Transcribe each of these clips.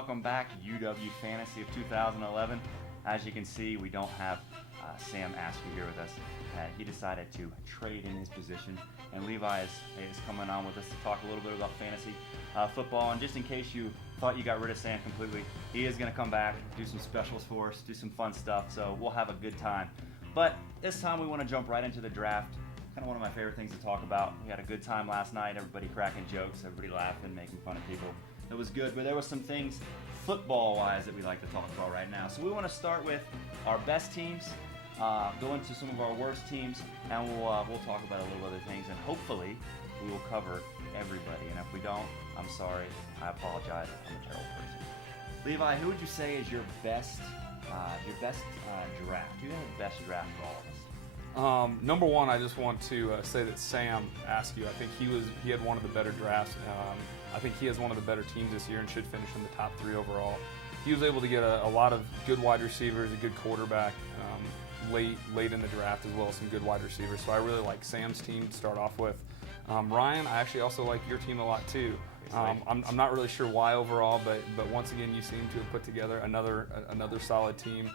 welcome back UW Fantasy of 2011. As you can see, we don't have Sam Askew here with us. He decided to trade in his position, and Levi is coming on with us to talk a little bit about fantasy football. And just in case you thought you got rid of Sam completely, he is going to come back, do some specials for us, do some fun stuff, so we'll have a good time. But this time we want to jump right into the draft. Kind of one of my favorite things to talk about. We had a good time last night, everybody cracking jokes, everybody laughing, making fun of people. It was good, but there was some things football-wise that we like to talk about right now. So we want to start with our best teams, go into some of our worst teams, and we'll talk about a little other things, and hopefully we will cover everybody. And if we don't, I'm sorry. I apologize. I'm a terrible person. Levi, who would you say is your best draft? Who had the best draft for all of us? Number one, I just want to say that Sam Askew, I think he had one of the better drafts. I think he has one of the better teams this year and should finish in the top 3 overall. He was able to get a lot of good wide receivers, a good quarterback late in the draft, as well as some good wide receivers. So I really like Sam's team to start off with. Ryan, I actually also like your team a lot too. I'm not really sure why overall, but once again, you seem to have put together another solid team.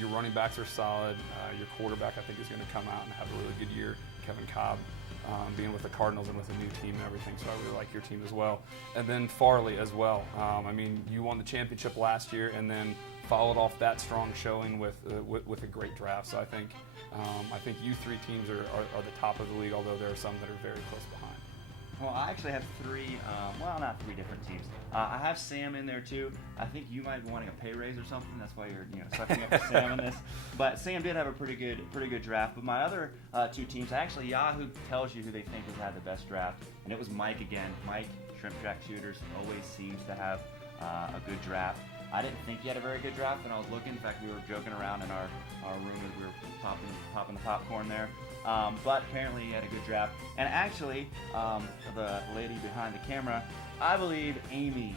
Your running backs are solid. Your quarterback, I think, is going to come out and have a really good year. Kevin Cobb, being with the Cardinals and with a new team and everything, so I really like your team as well. And then Farley as well. I mean, you won the championship last year, and then followed off that strong showing with a great draft. So I think you 3 teams are the top of the league, although there are some that are very close behind. Well, I actually have 3, not 3 different teams. I have Sam in there too. I think you might be wanting a pay raise or something. That's why you're sucking up to Sam in this. But Sam did have a pretty good draft. But my other 2 teams, actually Yahoo tells you who they think has had the best draft, and it was Mike again. Mike, Shrimp Jack Shooters, always seems to have a good draft. I didn't think he had a very good draft when I was looking. In fact, we were joking around in our room as we were popping the popcorn there. But apparently he had a good draft. And actually, the lady behind the camera, I believe Amy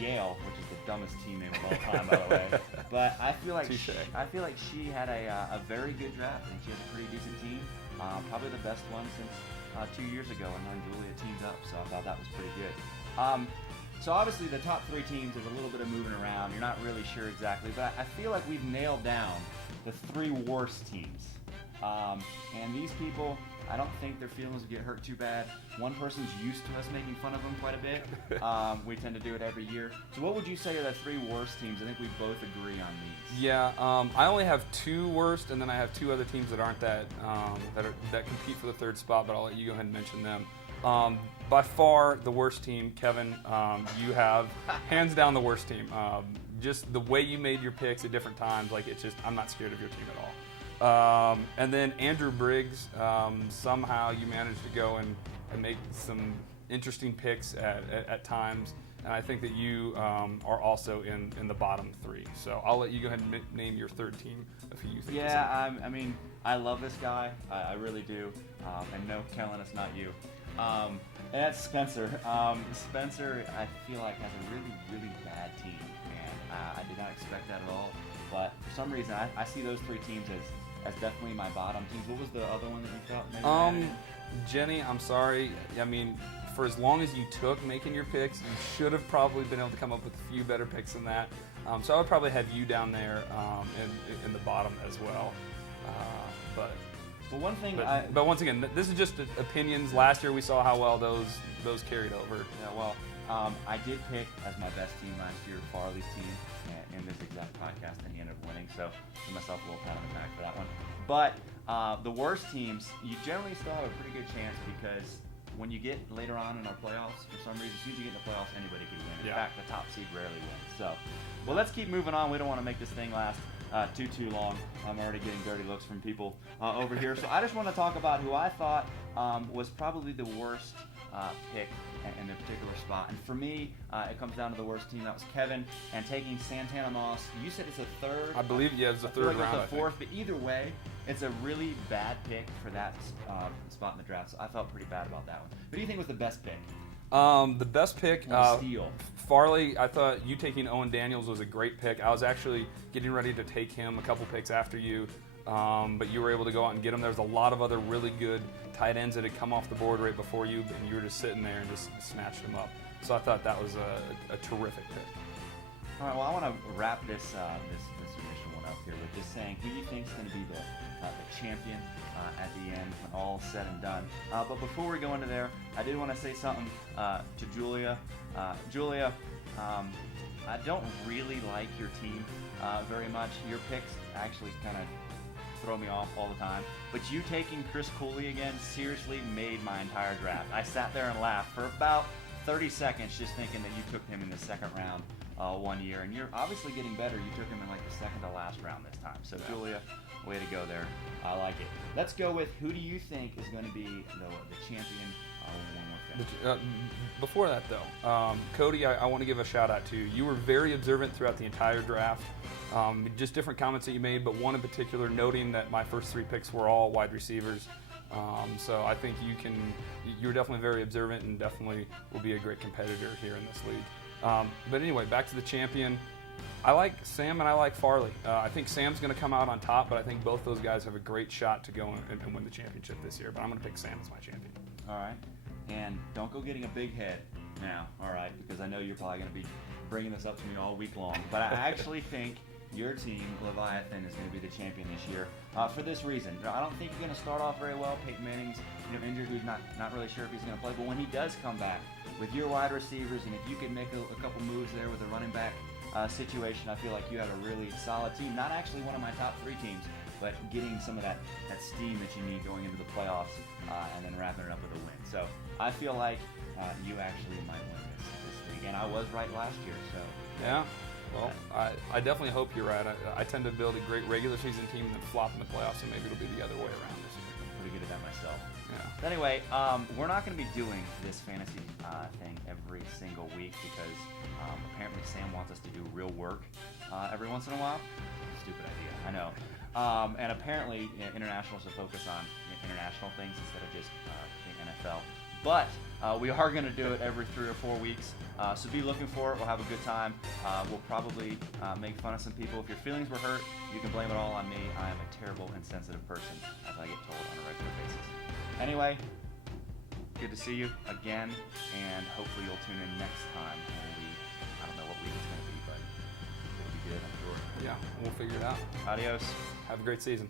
Yale, which is the dumbest team name of all time, by the way. But I feel like she had a very good draft, and she has a pretty decent team. Probably the best one since 2 years ago, and then Julia teamed up. So I thought that was pretty good. So obviously the top 3 teams, there's a little bit of moving around. You're not really sure exactly, but I feel like we've nailed down the 3 worst teams. And these people, I don't think their feelings will get hurt too bad. One person's used to us making fun of them quite a bit. We tend to do it every year. So what would you say are the 3 worst teams? I think we both agree on these. Yeah, I only have 2 worst, and then I have 2 other teams that aren't that compete for the 3rd spot. But I'll let you go ahead and mention them. By far the worst team, Kevin. You have hands down the worst team. Just the way you made your picks at different times, I'm not scared of your team at all. And then Andrew Briggs, somehow you managed to go and make some interesting picks at times, and I think that you are also in the bottom 3. So I'll let you go ahead and name your 3rd team of who you think. Yeah, I mean, I love this guy. I really do. And no, Kellen, it's not you. And that's Spencer. Spencer, I feel like, has a really, really bad team, and I did not expect that at all. But for some reason, I see those 3 teams as definitely my bottom teams. What was the other one that you thought maybe? Jenny, I'm sorry. I mean, for as long as you took making your picks, you should have probably been able to come up with a few better picks than that. So I would probably have you down there in the bottom as well. But one thing, but once again, this is just opinions. Last year we saw how well those carried over. Yeah, well, I did pick as my best team last year Farley's team in this exact podcast, and he ended up winning. So give myself a little pat on the back for that one. But the worst teams, you generally still have a pretty good chance, because when you get later on in our playoffs, for some reason, as soon as you get in the playoffs, anybody could win. In fact, the top seed rarely wins. So, well, let's keep moving on. We don't want to make this thing last too long. I'm already getting dirty looks from people over here. So I just want to talk about who I thought was probably the worst pick in a particular spot. And for me, it comes down to the worst team. That was Kevin. And taking Santana Moss, you said it's a 3rd? I believe, yeah, it's a 3rd round. It's a 4th, but either way, it's a really bad pick for that spot in the draft. So I felt pretty bad about that one. Who do you think was the best pick? The best pick, steal. Farley. I thought you taking Owen Daniels was a great pick. I was actually getting ready to take him a couple picks after you, but you were able to go out and get him. There's a lot of other really good tight ends that had come off the board right before you, and you were just sitting there and just snatched them up. So I thought that was a terrific pick. All right, well, I want to wrap this this initial one up here with just saying who you think is going to be the champion at the end when all's said and done. But before we go into there, I did want to say something to Julia. Julia, I don't really like your team very much. Your picks actually kind of throw me off all the time. But you taking Chris Cooley again seriously made my entire draft. I sat there and laughed for about 30 seconds just thinking that you took him in the second round one year. And you're obviously getting better. You took him in like the second to last round this time. So Julia, way to go there. I like it. Let's go with who do you think is going to be the champion? One more thing. Before that, though, Cody, I want to give a shout out to you. You were very observant throughout the entire draft. Just different comments that you made, but one in particular noting that my first 3 picks were all wide receivers. So I think you're definitely very observant and definitely will be a great competitor here in this league. But anyway, back to the champion. I like Sam and I like Farley. I think Sam's going to come out on top, but I think both those guys have a great shot to go and win the championship this year. But I'm going to pick Sam as my champion. All right. And don't go getting a big head now, all right, because I know you're probably going to be bringing this up to me all week long. But I actually think your team, Leviathan, is going to be the champion this year for this reason. I don't think you're going to start off very well. Peyton Manning's injured. He's not really sure if he's going to play. But when he does come back with your wide receivers, and if you can make a couple moves there with a running back situation, I feel like you have a really solid team. Not actually one of my top 3 teams, but getting some of that steam that you need going into the playoffs and then wrapping it up with a win. So I feel like you actually might win this league. And I was right last year. So yeah. Well, I definitely hope you're right. I tend to build a great regular season team and then flop in the playoffs, and maybe it'll be the other way around this year. I'm pretty good at that myself. Yeah. But anyway, we're not going to be doing this fantasy thing every single week because apparently Sam wants us to do real work every once in a while. Stupid idea, I know. And apparently internationals will focus on international things instead of just the NFL. But we are going to do it every 3 or 4 weeks. So be looking for it. We'll have a good time. We'll probably make fun of some people. If your feelings were hurt, you can blame it all on me. I am a terrible, insensitive person, as I get told on a regular basis. Anyway, good to see you again, and hopefully you'll tune in next time. I don't know what week it's going to be, but it'll be good, I'm sure. Yeah, we'll figure it out. Adios. Have a great season.